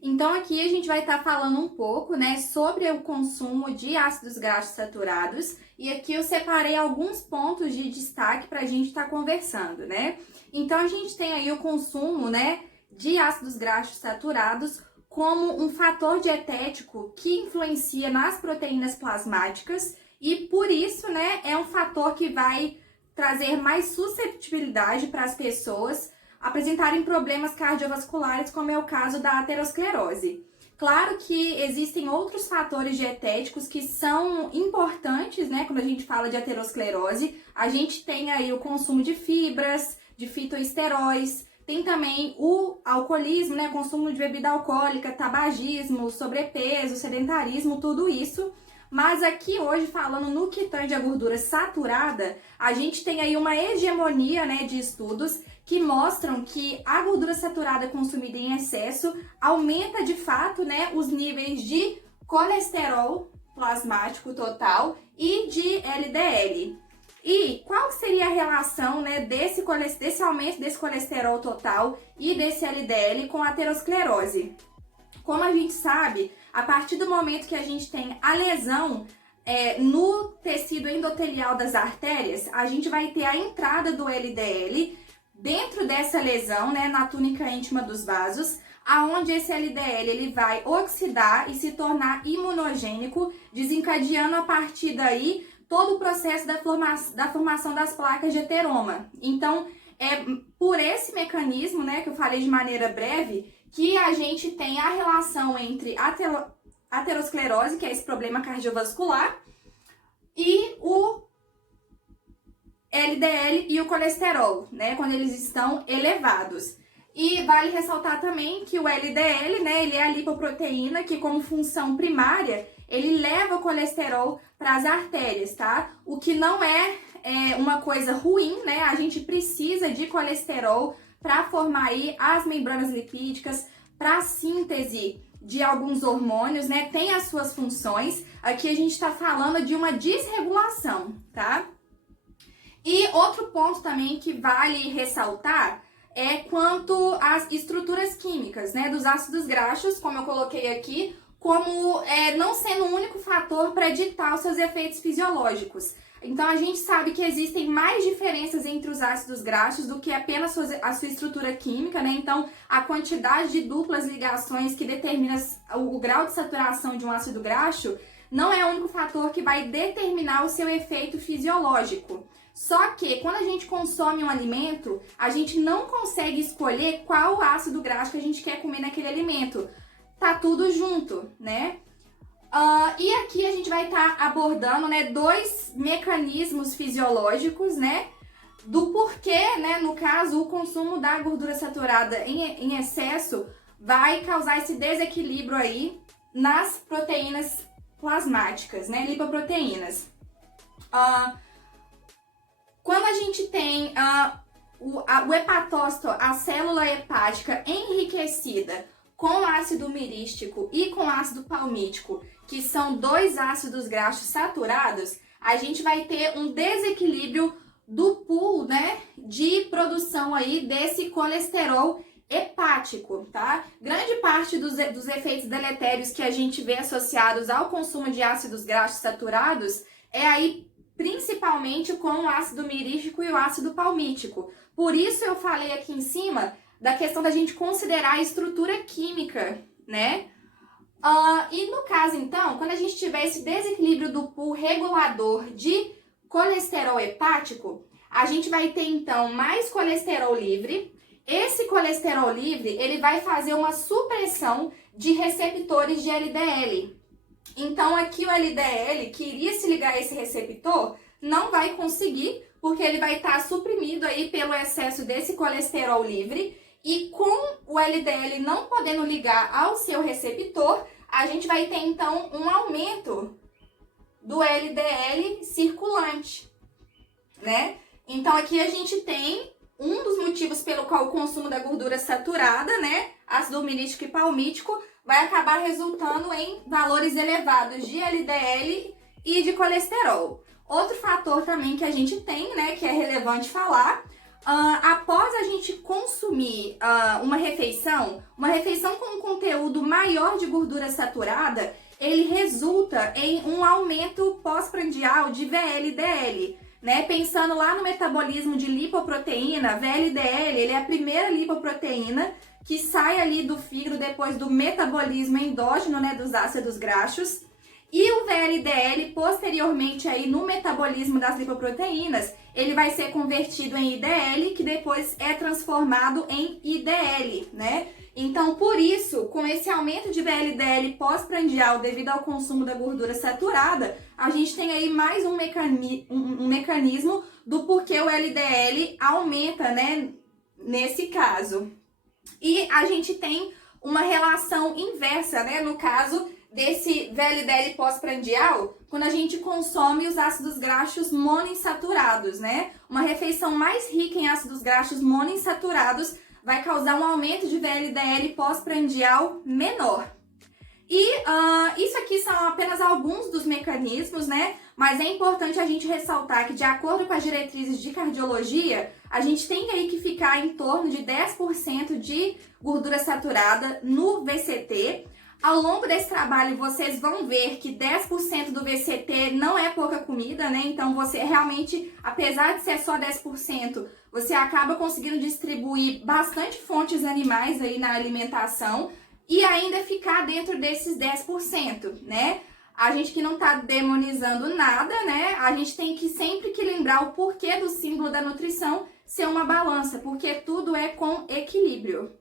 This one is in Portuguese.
Então aqui a gente vai estar falando um pouco, né, sobre o consumo de ácidos graxos saturados, e aqui eu separei alguns pontos de destaque para a gente estar conversando, né? Então a gente tem aí o consumo, né, de ácidos graxos saturados como um fator dietético que influencia nas proteínas plasmáticas e por isso, né, é um fator que vai trazer mais susceptibilidade para as pessoas apresentarem problemas cardiovasculares, como é o caso da aterosclerose. Claro que existem outros fatores dietéticos que são importantes, né? Quando a gente fala de aterosclerose, a gente tem aí o consumo de fibras, de fitoesteróis, tem também o alcoolismo, né? Consumo de bebida alcoólica, tabagismo, sobrepeso, sedentarismo, tudo isso. Mas aqui hoje, falando no que tange a gordura saturada, a gente tem aí uma hegemonia, né, de estudos que mostram que a gordura saturada consumida em excesso aumenta de fato, né, os níveis de colesterol plasmático total e de LDL. E qual seria a relação, né, desse aumento desse colesterol total e desse LDL com a aterosclerose? Como a gente sabe, a partir do momento que a gente tem a lesão no tecido endotelial das artérias, a gente vai ter a entrada do LDL dentro dessa lesão, né, na túnica íntima dos vasos, aonde esse LDL ele vai oxidar e se tornar imunogênico, desencadeando a partir daí todo o processo da formação das placas de ateroma. Então, é por esse mecanismo, né, que eu falei de maneira breve, que a gente tem a relação entre aterosclerose, que é esse problema cardiovascular, e o LDL e o colesterol, né, quando eles estão elevados. E vale ressaltar também que o LDL, né, ele é a lipoproteína que, como função primária, ele leva o colesterol para as artérias, tá? O que não é uma coisa ruim, né? A gente precisa de colesterol para formar aí as membranas lipídicas, para a síntese de alguns hormônios, né? Tem as suas funções. Aqui a gente está falando de uma desregulação, tá? E outro ponto também que vale ressaltar é quanto às estruturas químicas, né? Dos ácidos graxos, como eu coloquei aqui, como não sendo o único fator para ditar os seus efeitos fisiológicos. Então, a gente sabe que existem mais diferenças entre os ácidos graxos do que apenas a sua estrutura química, né? Então, a quantidade de duplas ligações que determina o grau de saturação de um ácido graxo não é o único fator que vai determinar o seu efeito fisiológico. Só que, quando a gente consome um alimento, a gente não consegue escolher qual ácido graxo que a gente quer comer naquele alimento. Tá tudo junto, né? E aqui a gente vai estar abordando, né, dois mecanismos fisiológicos, né, do porquê, né, no caso, o consumo da gordura saturada em excesso vai causar esse desequilíbrio aí nas proteínas plasmáticas, né, lipoproteínas. Quando a gente tem o hepatócito, a célula hepática enriquecida com ácido mirístico e com ácido palmítico, que são dois ácidos graxos saturados, a gente vai ter um desequilíbrio do pool, né, de produção aí desse colesterol hepático, tá? Grande parte dos efeitos deletérios que a gente vê associados ao consumo de ácidos graxos saturados é aí principalmente com o ácido mirístico e o ácido palmítico. Por isso eu falei aqui em cima da questão da gente considerar a estrutura química, né? E no caso, então, quando a gente tiver esse desequilíbrio do pool regulador de colesterol hepático, a gente vai ter, então, mais colesterol livre. Esse colesterol livre, ele vai fazer uma supressão de receptores de LDL. Então, aqui o LDL, que iria se ligar a esse receptor, não vai conseguir, porque ele vai estar suprimido aí pelo excesso desse colesterol livre. E com o LDL não podendo ligar ao seu receptor, a gente vai ter então um aumento do LDL circulante, né? Então aqui a gente tem um dos motivos pelo qual o consumo da gordura saturada, né, ácido mirístico e palmítico, vai acabar resultando em valores elevados de LDL e de colesterol. Outro fator também que a gente tem, né, que é relevante falar, após a gente consumir uma refeição com um conteúdo maior de gordura saturada, ele resulta em um aumento pós-prandial de VLDL, né? Pensando lá no metabolismo de lipoproteína, VLDL, ele é a primeira lipoproteína que sai ali do fígado depois do metabolismo endógeno, né, dos ácidos graxos. E o VLDL, posteriormente aí no metabolismo das lipoproteínas, ele vai ser convertido em IDL, que depois é transformado em IDL, né? Então, por isso, com esse aumento de VLDL pós-prandial devido ao consumo da gordura saturada, a gente tem aí mais um mecanismo do porquê o LDL aumenta, né, nesse caso. E a gente tem uma relação inversa, né, no caso desse VLDL pós-prandial, quando a gente consome os ácidos graxos monoinsaturados, né? Uma refeição mais rica em ácidos graxos monoinsaturados vai causar um aumento de VLDL pós-prandial menor. E isso aqui são apenas alguns dos mecanismos, né? Mas é importante a gente ressaltar que, de acordo com as diretrizes de cardiologia, a gente tem aí que ficar em torno de 10% de gordura saturada no VCT. Ao longo desse trabalho, vocês vão ver que 10% do VCT não é pouca comida, né? Então, você realmente, apesar de ser só 10%, você acaba conseguindo distribuir bastante fontes animais aí na alimentação e ainda ficar dentro desses 10%, né? A gente que não tá demonizando nada, né? A gente tem que sempre que lembrar o porquê do símbolo da nutrição ser uma balança, porque tudo é com equilíbrio.